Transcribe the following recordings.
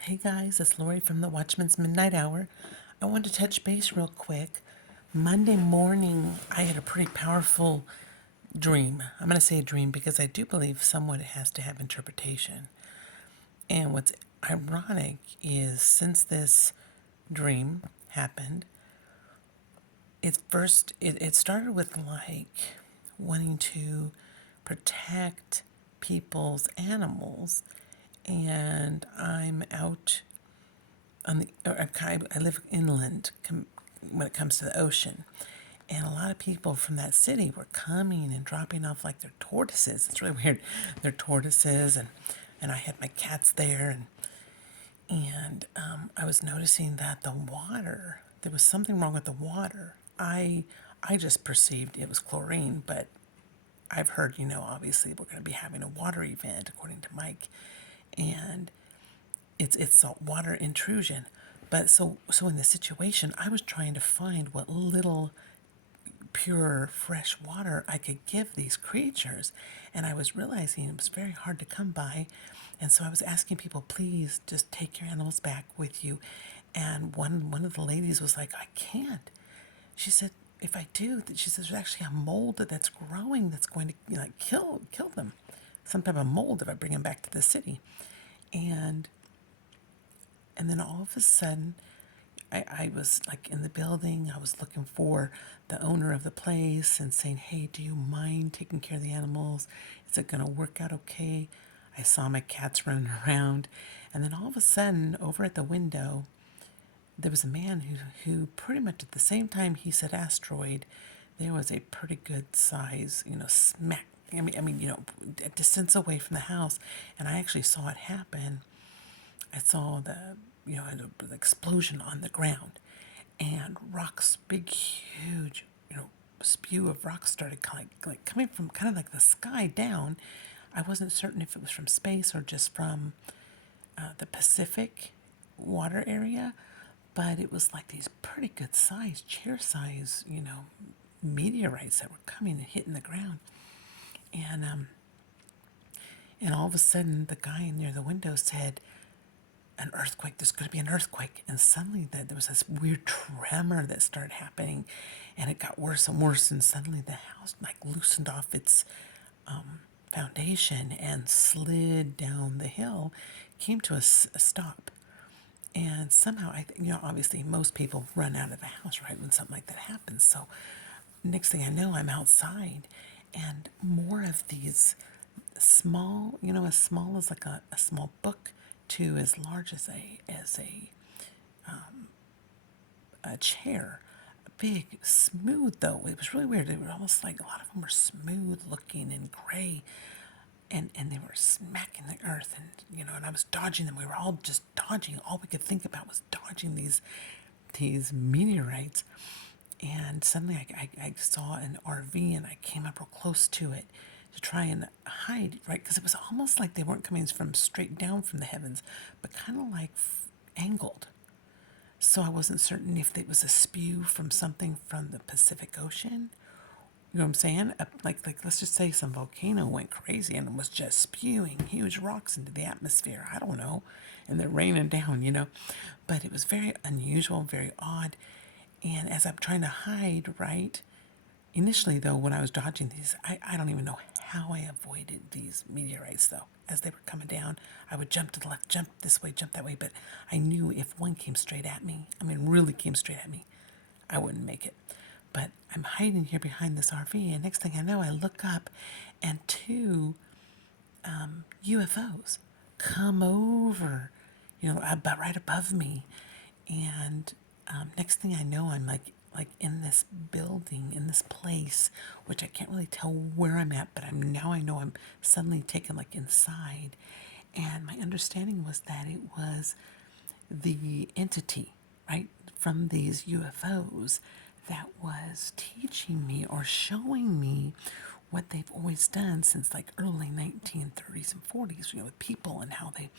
Hey guys, it's Lori from the Watchman's Midnight Hour. I want to touch base real quick. Monday morning, I had a pretty powerful dream. I'm going to say dream because I do believe somewhat it has to have interpretation. And what's ironic is since this dream happened, it started with like wanting to protect people's animals, and I'm out on the I live inland when it comes to the ocean, and a lot of people from that city were coming and dropping off like their tortoises. It's really weird. Their tortoises, and I had my cats there, and I was noticing that the water, there was something wrong with the water. I just perceived it was chlorine, but I've heard, obviously we're going to be having a water event according to Mike, and it's saltwater intrusion. But so in this situation, I was trying to find what little pure fresh water I could give these creatures, and I was realizing it was very hard to come by. And so I was asking people, please just take your animals back with you. And one of the ladies was like, I can't. She said, if I do, she says there's actually a mold that's growing that's going to kill them, some type of mold if I bring them back to the city. And and then all of a sudden, I was like in the building. I was looking for the owner of the place and saying, hey, do you mind taking care of the animals? Is it going to work out okay? I saw my cats running around. And then all of a sudden, over at the window, there was a man who pretty much at the same time he said asteroid, there was a pretty good size, smack. A distance away from the house. And I actually saw it happen. I saw the explosion on the ground, and rocks, big, huge, spew of rocks started like coming from kind of like the sky down. I wasn't certain if it was from space or just from the Pacific water area, but it was like these pretty good size, chair size, meteorites that were coming and hitting the ground. And all of a sudden, the guy near the window said, an earthquake, there's going to be an earthquake. And suddenly there was this weird tremor that started happening, and it got worse and worse. And suddenly the house like loosened off its foundation and slid down the hill, came to a stop. And somehow, obviously most people run out of the house, right, when something like that happens. So next thing I know, I'm outside, and more of these small, as small as like a small book to as large as a chair. Big, smooth though. It was really weird. They were almost like a lot of them were smooth looking and gray, and they were smacking the earth, and I was dodging them. We were all just dodging. All we could think about was dodging these meteorites. And suddenly I saw an RV, and I came up real close to it to try and hide, right? Because it was almost like they weren't coming from straight down from the heavens, but kind of like angled. So I wasn't certain if it was a spew from something from the Pacific Ocean. You know what I'm saying? Like let's just say some volcano went crazy and was just spewing huge rocks into the atmosphere. I don't know. And they're raining down. But it was very unusual, very odd. And as I'm trying to hide, right? Initially, though, when I was dodging these, I don't even know how I avoided these meteorites, though. As they were coming down, I would jump to the left, jump this way, jump that way, but I knew if one came straight at me, really came straight at me, I wouldn't make it. But I'm hiding here behind this RV, and next thing I know, I look up, and two UFOs come over, about right above me, and next thing I know, I'm like in this building, in this place, which I can't really tell where I'm at, but I know I'm suddenly taken like inside, and my understanding was that it was the entity, right, from these UFOs that was teaching me or showing me what they've always done since like early 1930s and 40s, with people and how it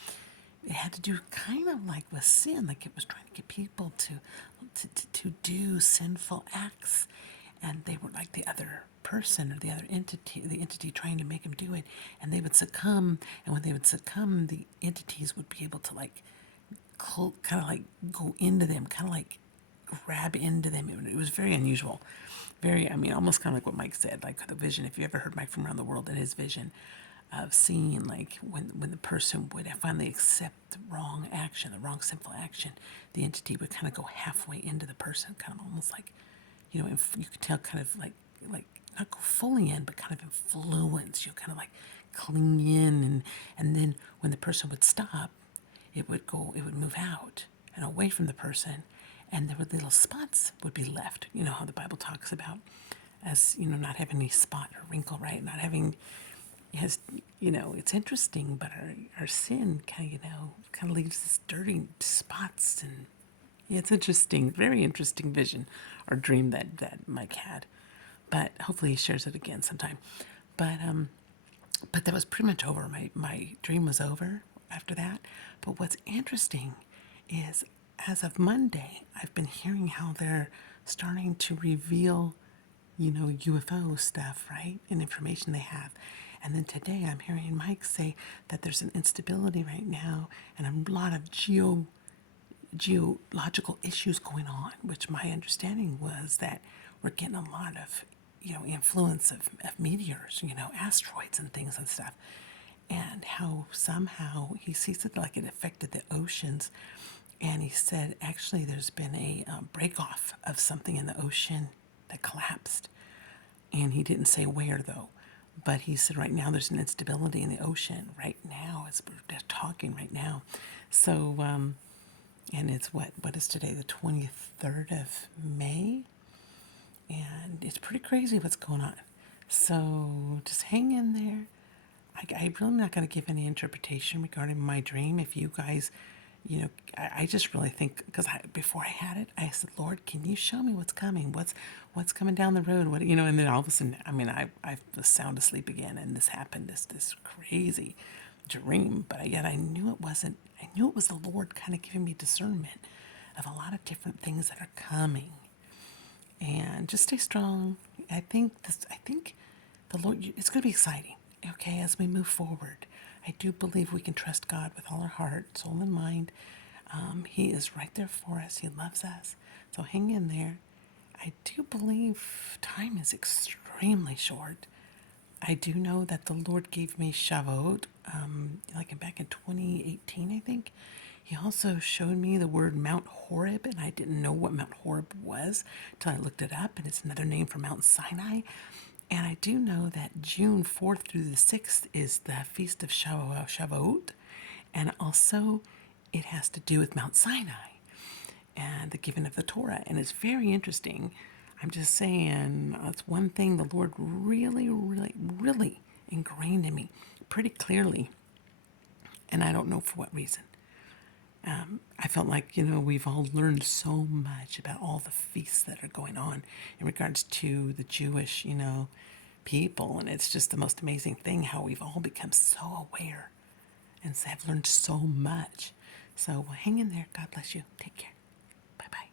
had to do kind of like with sin, like it was trying to get people to do sinful acts, and they were like the other person or the other entity, the entity trying to make them do it, and they would succumb, and when they would succumb, the entities would be able to like kind of like go into them, kind of like grab into them. It was very unusual. Very, I mean, almost kind of like what Mike said, like the vision. If you ever heard Mike from Around the World and his vision of seeing, like, when the person would finally accept the wrong action, the wrong sinful action, the entity would kind of go halfway into the person, kind of almost like, you could tell kind of like not go fully in, but kind of influence. You kind of like cling in, and then when the person would stop, it would move out and away from the person, and there were little spots would be left. You know how the Bible talks about, as not having any spot or wrinkle, right? Not having has it's interesting, but our sin kind of leaves this dirty spots, and yeah, it's interesting, very interesting vision or dream that Mike had. But hopefully he shares it again sometime. But that was pretty much over. My dream was over after that. But what's interesting is, as of Monday, I've been hearing how they're starting to reveal, UFO stuff, right? And information they have. And then today I'm hearing Mike say that there's an instability right now and a lot of geological issues going on, which my understanding was that we're getting a lot of, influence of meteors, asteroids and things and stuff. And how somehow he sees it like it affected the oceans. And he said, actually, there's been a break off of something in the ocean that collapsed. And he didn't say where, though. But he said right now there's an instability in the ocean right now as we're talking right now. So, and it's what is today, the 23rd of May? And it's pretty crazy what's going on. So just hang in there. I really am not going to give any interpretation regarding my dream. If you guys, I just really think, because before I had it, I said, Lord, can you show me what's coming? What's coming down the road? And then all of a sudden, I mean, I was sound asleep again, and this happened, this crazy dream. But yet I knew it wasn't. I knew it was the Lord kind of giving me discernment of a lot of different things that are coming. And just stay strong. I think the Lord. It's going to be exciting. Okay, as we move forward, I do believe we can trust God with all our heart, soul, and mind. He is right there for us. He loves us. So hang in there. I do believe time is extremely short. I do know that the Lord gave me Shavuot, like back in 2018, I think. He also showed me the word Mount Horeb, and I didn't know what Mount Horeb was until I looked it up, and it's another name for Mount Sinai. And I do know that June 4th through the 6th is the Feast of Shavuot, and also it has to do with Mount Sinai and the giving of the Torah. And it's very interesting. I'm just saying, it's one thing the Lord really, really, really ingrained in me pretty clearly, and I don't know for what reason. I felt like, we've all learned so much about all the feasts that are going on in regards to the Jewish, people. And it's just the most amazing thing how we've all become so aware and have learned so much. So hang in there. God bless you. Take care. Bye-bye.